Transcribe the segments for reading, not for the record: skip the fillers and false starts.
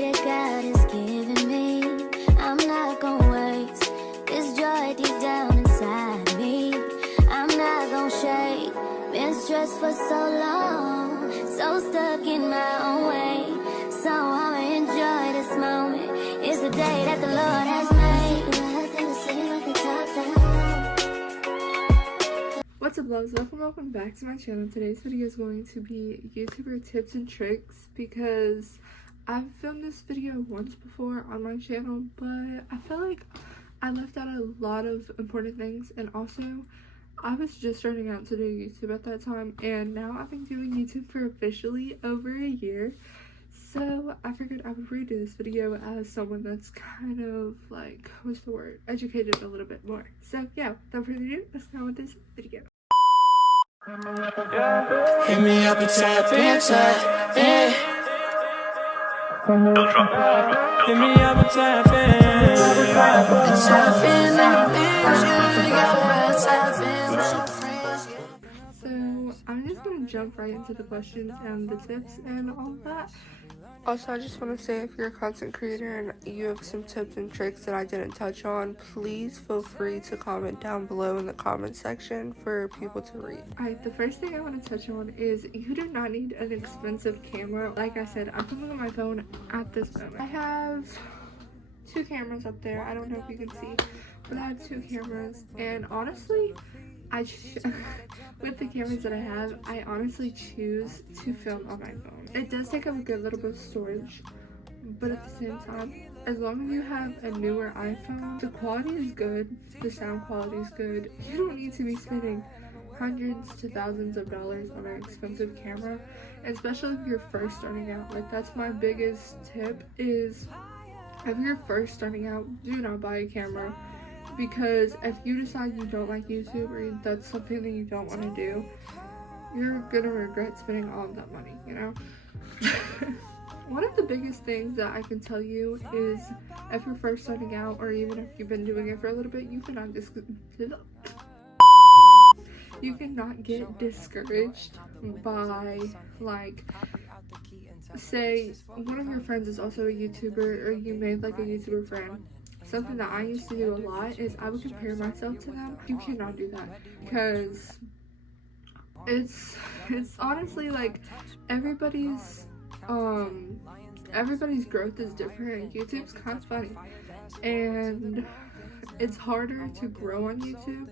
that God is giving me, I'm not gonna waste this joy deep down inside me. I'm not gonna shake. Been stressed for so long, so stuck in my own way. So I'ma enjoy this moment. It's the day that the Lord has made. What's up, loves? Welcome back to my channel. Today's video is going to be YouTuber tips and tricks because I've filmed this video once before on my channel, but I feel like I left out a lot of important things, and also I was just starting out to do YouTube at that time, and now I've been doing YouTube for officially over a year. So I figured I would redo this video as someone that's kind of like, what's the word, educated a little bit more. So yeah, without further ado, let's go with this video. Hit me up and tap inside, yeah. Hit me up and tap So I'm just gonna jump right into the questions and the tips and all of that. Also, I just want to say, if you're a content creator and you have some tips and tricks that I didn't touch on, please feel free to comment down below in the comment section for people to read. Alright, the first thing I want to touch on is you do not need an expensive camera. Like I said, I'm filming on my phone at this moment. I have two cameras up there. I don't know if you can see, but I have two cameras, and honestly, with the cameras that I have, I honestly choose to film on my phone. It does take up a good little bit of storage, but at the same time, as long as you have a newer iPhone, the quality is good, the sound quality is good. You don't need to be spending hundreds to thousands of dollars on an expensive camera, and especially if you're first starting out. Like, that's my biggest tip, is if you're first starting out, do not buy a camera. Because if you decide you don't like YouTube, or that's something that you don't want to do, you're gonna regret spending all of that money, you know? One of the biggest things that I can tell you is, if you're first starting out, or even if you've been doing it for a little bit, you cannot get discouraged by, like, say one of your friends is also a YouTuber, or you made like a YouTuber friend. Something that I used to do a lot is I would compare myself to them. You cannot do that, because it's honestly like everybody's growth is different. YouTube's kind of funny, and it's harder to grow on YouTube,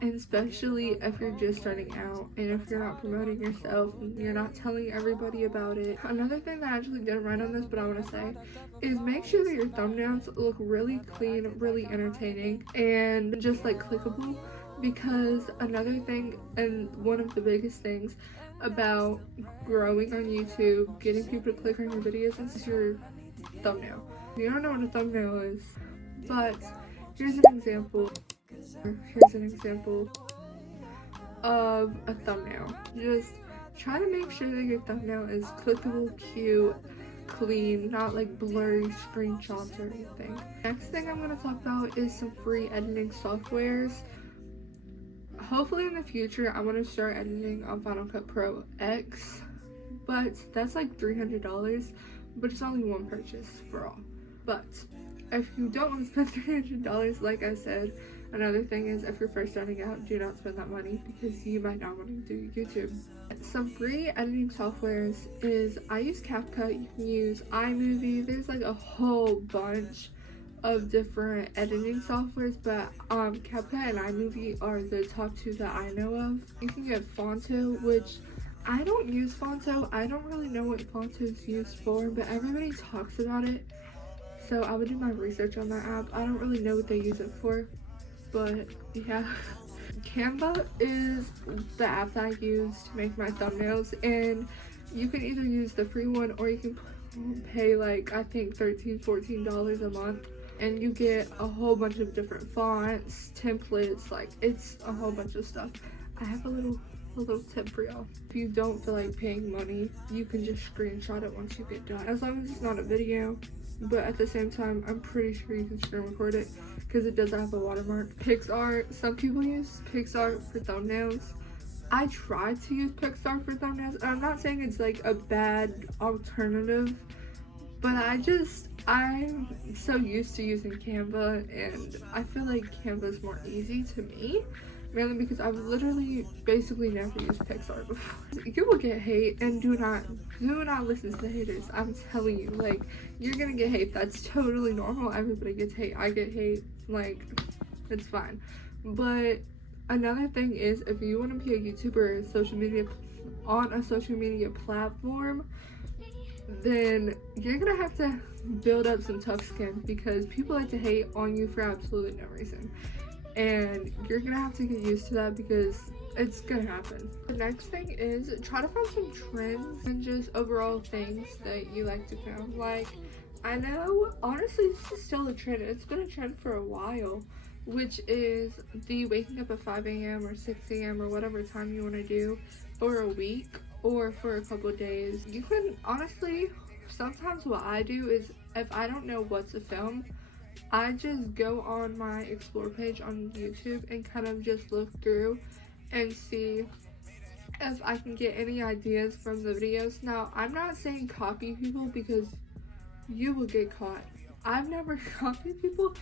and especially if you're just starting out and if you're not promoting yourself and you're not telling everybody about it. Another thing that I actually didn't write on this, but I want to say, is make sure that your thumbnails look really clean, really entertaining, and just like clickable. Because another thing, and one of the biggest things about growing on YouTube, getting people to click on your videos, is your thumbnail. You don't know what a thumbnail is, but here's an example. Here's an example of a thumbnail. Just try to make sure that your thumbnail is clickable, cute, clean, not like blurry screenshots or anything. Next thing I'm going to talk about is some free editing softwares. Hopefully in the future I want to start editing on Final Cut Pro X, but that's like $300, but it's only one purchase for all. But if you don't want to spend $300, like I said, another thing is, if you're first starting out, do not spend that money, because you might not want to do YouTube. Some free editing softwares is, I use CapCut, you can use iMovie. There's like a whole bunch of different editing softwares, but CapCut and iMovie are the top two that I know of. You can get Fonto, which I don't use Fonto. I don't really know what Fonto is used for, but everybody talks about it. So I would do my research on that app. I don't really know what they use it for, but yeah. Canva is the app that I use to make my thumbnails, and you can either use the free one, or you can pay like, I think $13-14 a month, and you get a whole bunch of different fonts, templates, like it's a whole bunch of stuff. I have a little tip for y'all. If you don't feel like paying money, you can just screenshot it once you get done, as long as it's not a video. But at the same time, I'm pretty sure you can screen record it, because it doesn't have a watermark. PixArt, some people use PixArt for thumbnails. I tried to use PixArt for thumbnails, and I'm not saying it's like a bad alternative, But I'm so used to using Canva, and I feel like Canva is more easy to me, mainly because I've literally basically never used Pixar before. You will get hate, and do not listen to the haters. I'm telling you, like, you're gonna get hate. That's totally normal. Everybody gets hate. I get hate. Like, it's fine. But another thing is, if you want to be a YouTuber on a social media platform, then you're gonna have to build up some tough skin, because people like to hate on you for absolutely no reason, and you're gonna have to get used to that because it's gonna happen. The next thing is try to find some trends and just overall things that you like to film. Like, I know honestly this is still a trend. It's been a trend for a while, which is the waking up at 5 a.m. or 6 a.m. or whatever time you want to do for a week or for a couple days. You can honestly, sometimes what I do is, if I don't know what to film, I just go on my explore page on YouTube and kind of just look through and see if I can get any ideas from the videos. Now, I'm not saying copy people, because you will get caught. I've never copied people,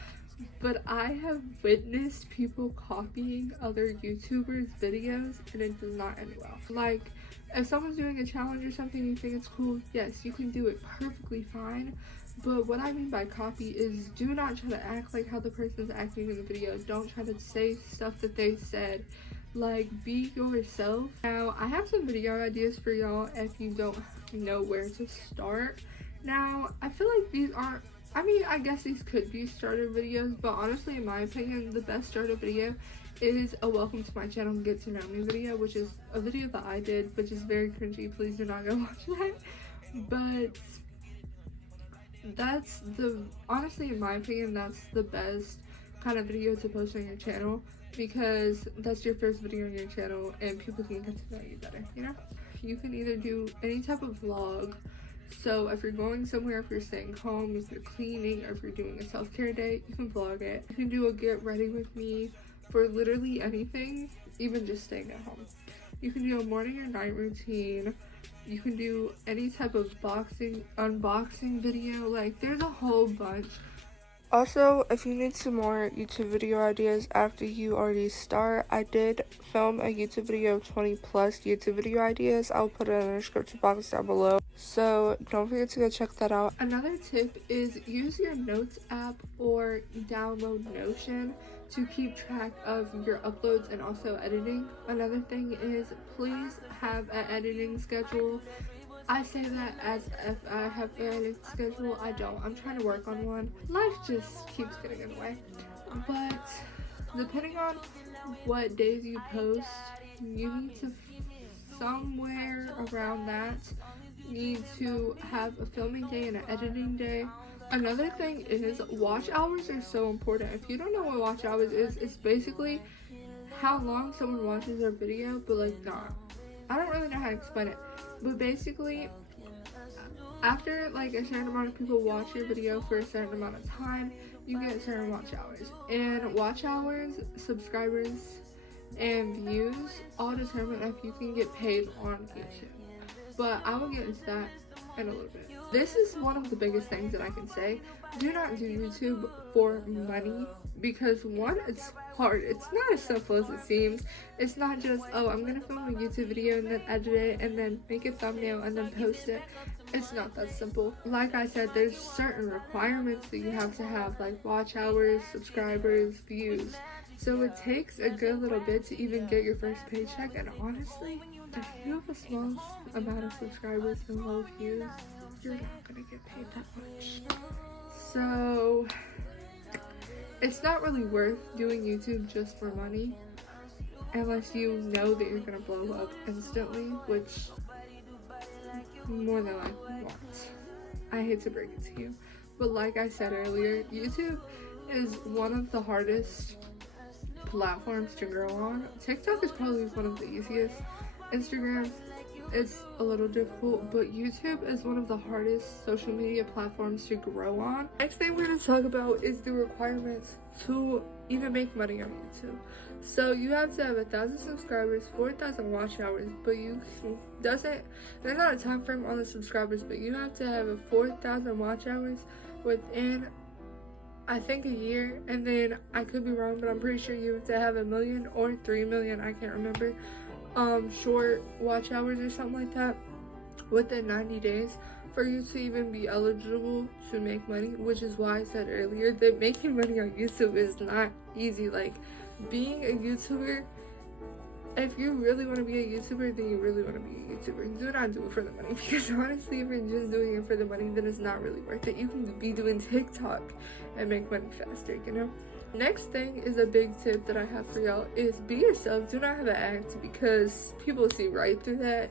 but I have witnessed people copying other YouTubers' videos, and it does not end well. Like, if someone's doing a challenge or something, you think it's cool, yes, you can do it perfectly fine. But what I mean by copy is, do not try to act like how the person's acting in the video. Don't try to say stuff that they said. Like, be yourself. Now, I have some video ideas for y'all if you don't know where to start. Now, I feel like these aren't, I mean, I guess these could be starter videos, but honestly, in my opinion, the best starter video is a welcome to my channel, get to know me video, which is a video that I did, which is very cringy. Please do not go watch that. But that's honestly, in my opinion, that's the best kind of video to post on your channel, because that's your first video on your channel and people can get to know you better, you know? You can either do any type of vlog. So if you're going somewhere, if you're staying home, if you're cleaning, or if you're doing a self-care day, you can vlog it. You can do a get ready with me for literally anything, even just staying at home. You can do a morning or night routine. You can do any type of unboxing video. Like, there's a whole bunch. Also, if you need some more YouTube video ideas after you already start, I did film a YouTube video of 20 plus YouTube video ideas. I'll put it in the description box down below, so don't forget to go check that out. Another tip is use your notes app or download Notion to keep track of your uploads and also editing. Another thing is, please have an editing schedule. I say that as if I have an editing schedule. I don't. I'm trying to work on one. Life just keeps getting in the way. But depending on what days you post, you need to, somewhere around that, need to have a filming day and an editing day. Another thing is, watch hours are so important. If you don't know what watch hours is, it's basically how long someone watches their video, but like not. I don't really know how to explain it, but basically, after like a certain amount of people watch your video for a certain amount of time, you get certain watch hours. And watch hours, subscribers, and views all determine if you can get paid on YouTube. But I will get into that in a little bit. This is one of the biggest things that I can say. Do not do YouTube for money, because one, it's hard. It's not as simple as it seems. It's not just, oh, I'm gonna film a YouTube video and then edit it and then make a thumbnail and then post it. It's not that simple. Like I said, there's certain requirements that you have to have, like watch hours, subscribers, views. So it takes a good little bit to even get your first paycheck. And honestly, if you have a small amount of subscribers and low views, you're not gonna get paid that much. So it's not really worth doing YouTube just for money, unless you know that you're gonna blow up instantly, which more than likely won't. I hate to break it to you, but like I said earlier, YouTube is one of the hardest platforms to grow on. TikTok is probably one of the easiest. Instagram, it's a little difficult, but YouTube is one of the hardest social media platforms to grow on. Next thing we're going to talk about is the requirements to even make money on YouTube. So you have to have 1,000 subscribers, 4,000 watch hours, but there's not a time frame on the subscribers, but you have to have 4,000 watch hours within, I think, a year. And then I could be wrong, but I'm pretty sure you have to have 1 million or 3 million, I can't remember, short watch hours or something like that within 90 days for you to even be eligible to make money, which is why I said earlier that making money on YouTube is not easy. Like, being a YouTuber, if you really want to be a YouTuber, then you really want to be a YouTuber. Do not do it for the money, because honestly, if you're just doing it for the money, then it's not really worth it. You can be doing TikTok and make money faster, you know? Next thing is a big tip that I have for y'all is be yourself. Do not have an act, because people see right through that.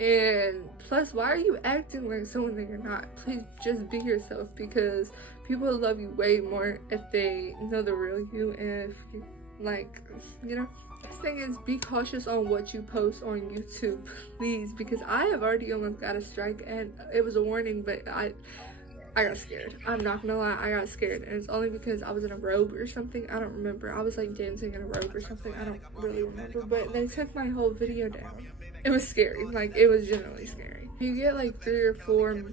And plus, why are you acting like someone that you're not? Please just be yourself, because people love you way more if they know the real you, and if you, like, you know. Next thing is be cautious on what you post on YouTube, please, because I have already almost got a strike, and it was a warning, but I got scared. I'm not gonna lie, I got scared, and it's only because I was in a robe or something. I don't remember. I was like dancing in a robe or something. I don't really remember, but they took my whole video down. It was scary. Like, it was genuinely scary. You get like 3 or 4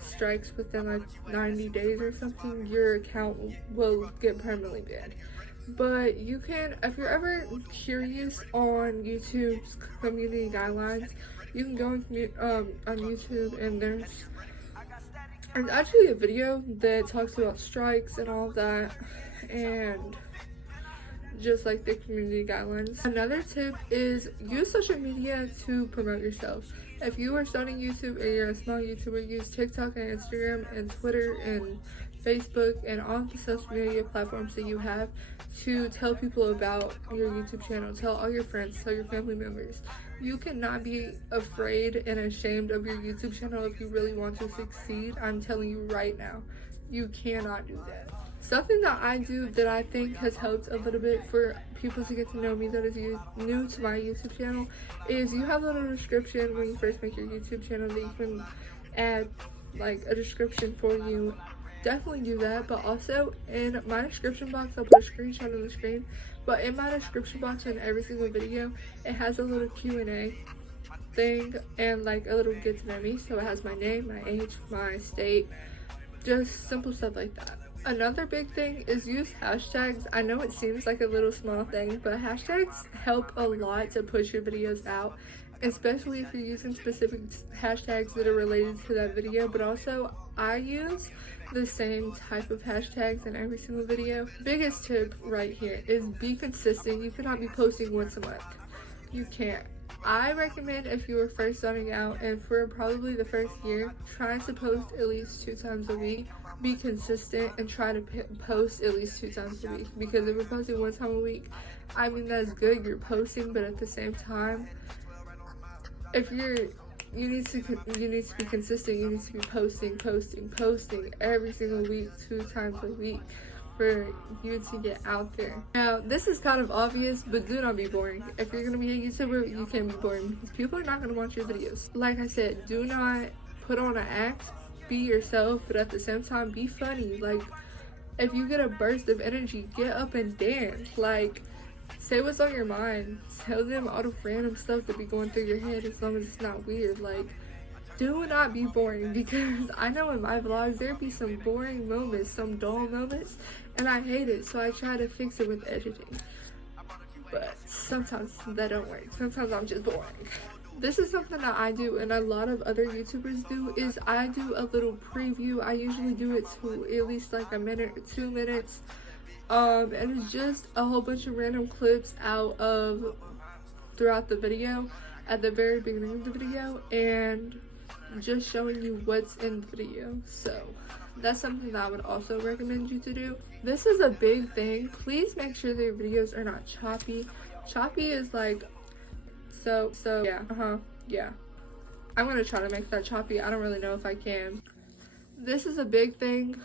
strikes within like 90 days or something, your account will get permanently banned. But you can, if you're ever curious on YouTube's community guidelines, you can go on YouTube, and there's actually a video that talks about strikes and all of that, and just like the community guidelines. Another tip is use social media to promote yourself. If you are starting YouTube and you're a small YouTuber, use TikTok and Instagram and Twitter and Facebook and all the social media platforms that you have to tell people about your YouTube channel. Tell all your friends, tell your family members. You cannot be afraid and ashamed of your YouTube channel if you really want to succeed. I'm telling you right now, you cannot do that. Something that I do that I think has helped a little bit for people to get to know me that is new to my YouTube channel is you have a little description when you first make your YouTube channel that you can add like a description for you. Definitely do that, but also in my description box, I'll put a screenshot on the screen, but in my description box in every single video, it has a little Q&A thing and like a little get to know me. So it has my name, my age, my state, just simple stuff like that. Another big thing is use hashtags. I know it seems like a little small thing, but hashtags help a lot to push your videos out, especially if you're using specific hashtags that are related to that video. But also, I use the same type of hashtags in every single video. Biggest tip right here is be consistent. You cannot be posting once a month. You can't. I recommend if you are first starting out and for probably the first year, try to post at least 2 times a week. Be consistent and try to post at least 2 times a week, because if you're posting 1 time a week, I mean, that's good, you're posting, but at the same time, if you need to be consistent. You need to be posting every single week, 2 times a week for you to get out there. Now, this is kind of obvious, but do not be boring. If you're gonna be a YouTuber, you can't be boring, because people are not gonna watch your videos. Like I said, do not put on an act. Be yourself, but at the same time, be funny. Like, if you get a burst of energy, get up and dance. Like, say what's on your mind. Tell them all the random stuff that be going through your head, as long as it's not weird. Like, do not be boring, because I know in my vlogs there be some boring moments, some dull moments, and I hate it, so I try to fix it with editing. But sometimes that don't work. Sometimes I'm just boring. This is something that I do and a lot of other YouTubers do, is I do a little preview. I usually do it to at least like a minute or 2 minutes. And it's just a whole bunch of random clips out of throughout the video at the very beginning of the video, and just showing you what's in the video. So that's something that I would also recommend you to do. This is a big thing. Please make sure that your videos are not choppy. Choppy is like yeah, I'm gonna try to make that choppy. I don't really know if I can. This is a big thing.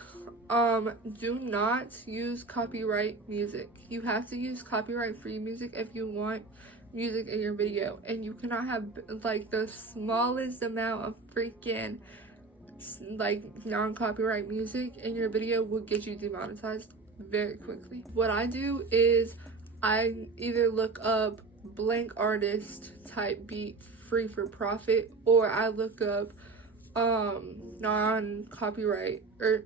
Do not use copyright music. You have to use copyright free music if you want music in your video, and you cannot have like the smallest amount of freaking like non-copyright music in your video will get you demonetized very quickly. What I do is I either look up blank artist type beat free for profit, or I look up non-copyright, or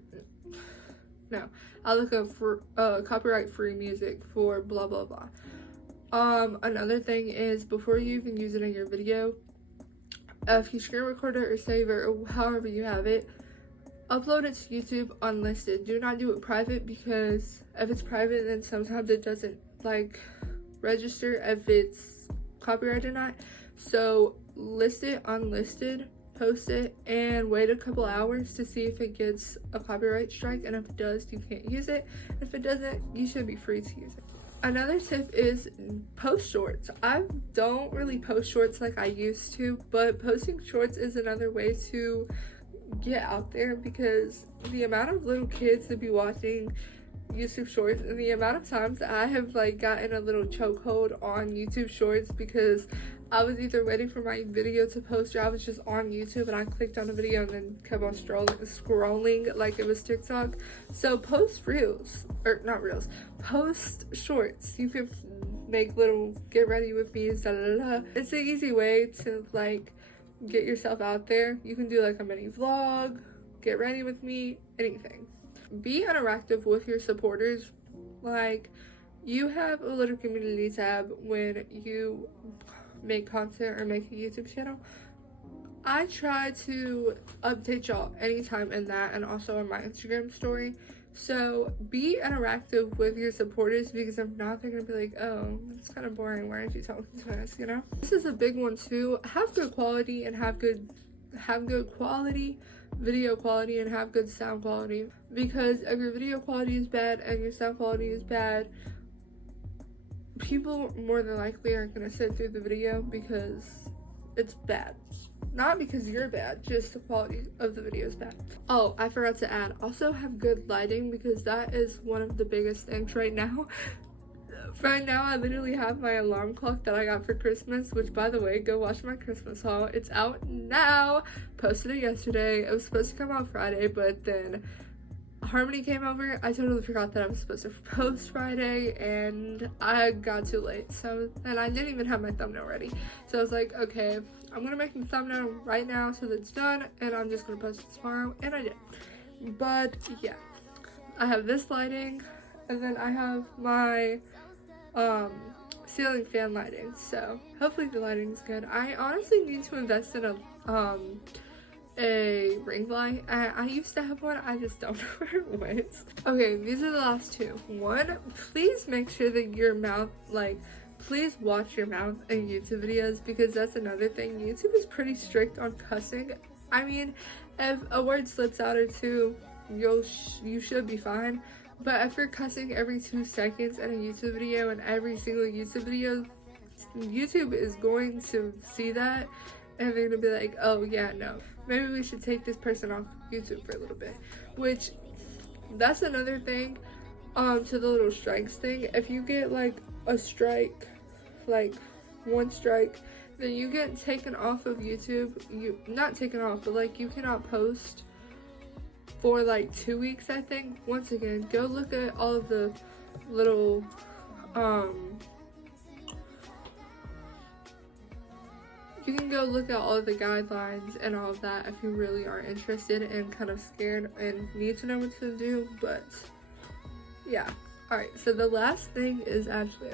no, I look up for copyright free music for blah blah blah. Another thing is, before you even use it in your video, if you screen record it or save it or however you have it, upload it to YouTube unlisted. Do not do it private, because if it's private, then sometimes it doesn't like register if it's copyrighted or not. So list it unlisted, post it, and wait a couple hours to see if it gets a copyright strike, and if it does, you can't use it. If it doesn't, you should be free to use it. Another tip is post shorts. I don't really post shorts like I used to, but posting shorts is another way to get out there, because the amount of little kids that be watching YouTube shorts, and the amount of times I have like gotten a little chokehold on YouTube shorts because I was either waiting for my video to post, or I was just on YouTube and I clicked on a video and then kept on scrolling like it was TikTok. So post reels, or not reels, post shorts. You can make little get ready with me, da da da. It's an easy way to like get yourself out there. You can do like a mini vlog, get ready with me, anything. Be interactive with your supporters. Like, you have a little community tab when you make content or make a YouTube channel. I try to update y'all anytime in that, and also in my Instagram story. So be interactive with your supporters, because if not, they're gonna be like, oh, it's kind of boring, why aren't you talking to us, you know? This is a big one too. Have good quality, and have good quality video quality, and have good sound quality. Because if your video quality is bad and your sound quality is bad, people more than likely aren't gonna sit through the video because it's bad. Not because you're bad, just the quality of the video is bad. Oh, I forgot to add, also have good lighting, because that is one of the biggest things right now. Right now, I literally have my alarm clock that I got for Christmas, which, by the way, go watch my Christmas haul. It's out now. Posted it yesterday. It was supposed to come out Friday, but then Harmony came over. I totally forgot that I was supposed to post Friday, and I got too late. So, and I didn't even have my thumbnail ready. So I was like, okay, I'm gonna make the thumbnail right now so that it's done, and I'm just gonna post it tomorrow, and I did. But yeah, I have this lighting, and then I have my ceiling fan lighting, so hopefully the lighting is good. I honestly need to invest in a ring light. I used to have one, I just don't know where it went. Okay, these are the last two. One, please make sure that your mouth, like, please watch your mouth in YouTube videos, because that's another thing. YouTube is pretty strict on cussing. I mean, if a word slips out or two, you should be fine. But if you're cussing every 2 seconds in a YouTube video, and every single YouTube video, YouTube is going to see that, and they're gonna be like, oh yeah, no, maybe we should take this person off YouTube for a little bit. Which, that's another thing, to the little strikes thing. If you get like a strike, like 1 strike, then you get taken off of YouTube. Not taken off, but like you cannot post for like 2 weeks, I think. Once again, go look at all of the little you can go look at all of the guidelines and all of that if you really are interested and kind of scared and need to know what to do. But yeah, all right, so the last thing is actually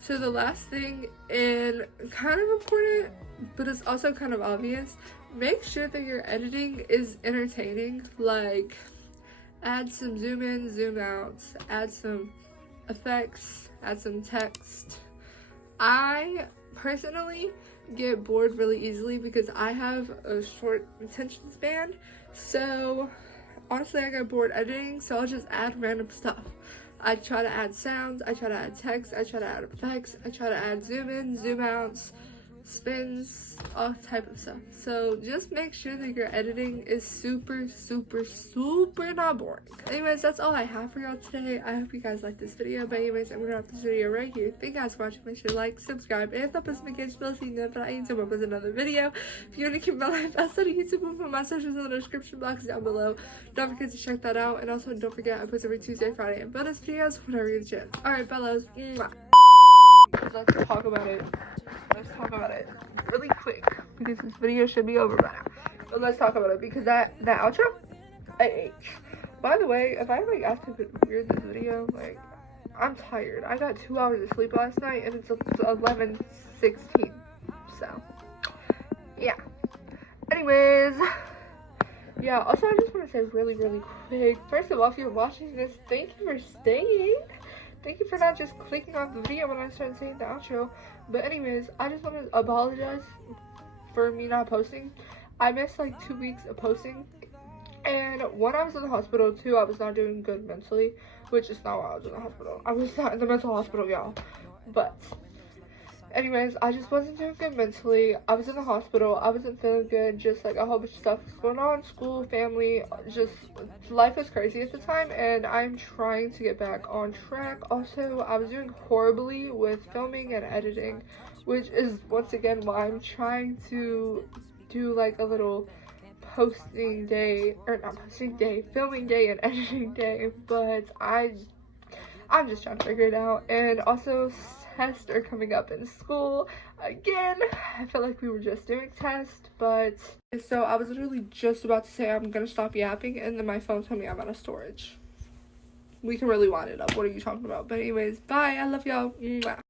so the last thing, and kind of important, but it's also kind of obvious, make sure that your editing is entertaining. Like, add some zoom in, zoom outs, add some effects, add some text. I personally get bored really easily because I have a short attention span, so honestly I get bored editing, so I'll just add random stuff. I try to add sounds, I try to add text, I try to add effects, I try to add zoom in, zoom outs, spins, all type of stuff. So just make sure that your editing is super not boring. Anyways, that's all I have for y'all today. I hope you guys liked this video. But anyways, I'm gonna wrap this video right here. Thank you guys for watching. Make sure to like, subscribe, and thumbs up if you guys see that I need to with another video. If you want to keep my life outside of YouTube, we'll put my socials in the description box down below. Don't forget to check that out. And also don't forget I post every Tuesday, Friday, and bonus videos whenever you get a chance. Alright, bellows. Let's talk about it. Let's talk about it really quick because this video should be over by now. But let's talk about it because that outro, I ate. By the way, if I like asked to record this video, like I'm tired. I got 2 hours of sleep last night and it's 11:16. So yeah. Anyways, yeah. Also, I just want to say really quick. First of all, if you're watching this, thank you for staying. Thank you for not just clicking off the video when I started saying the outro. But anyways, I just want to apologize for me not posting. I missed like 2 weeks of posting. And one, I was in the hospital. Two, I was not doing good mentally. Which is not why I was in the hospital. I was not in the mental hospital, y'all. But anyways, I just wasn't doing good mentally. I was in the hospital. I wasn't feeling good. Just like a whole bunch of stuff was going on. School, family, just life was crazy at the time. And I'm trying to get back on track. Also, I was doing horribly with filming and editing. Which is, once again, why I'm trying to do like a little filming day and editing day. But I'm just trying to figure it out. And also, tests are coming up in school again. I felt like we were just doing tests, but so I was literally just about to say I'm gonna stop yapping, and then my phone told me I'm out of storage. We can really wind it up. What are you talking about? But anyways, bye. I love y'all. Mwah.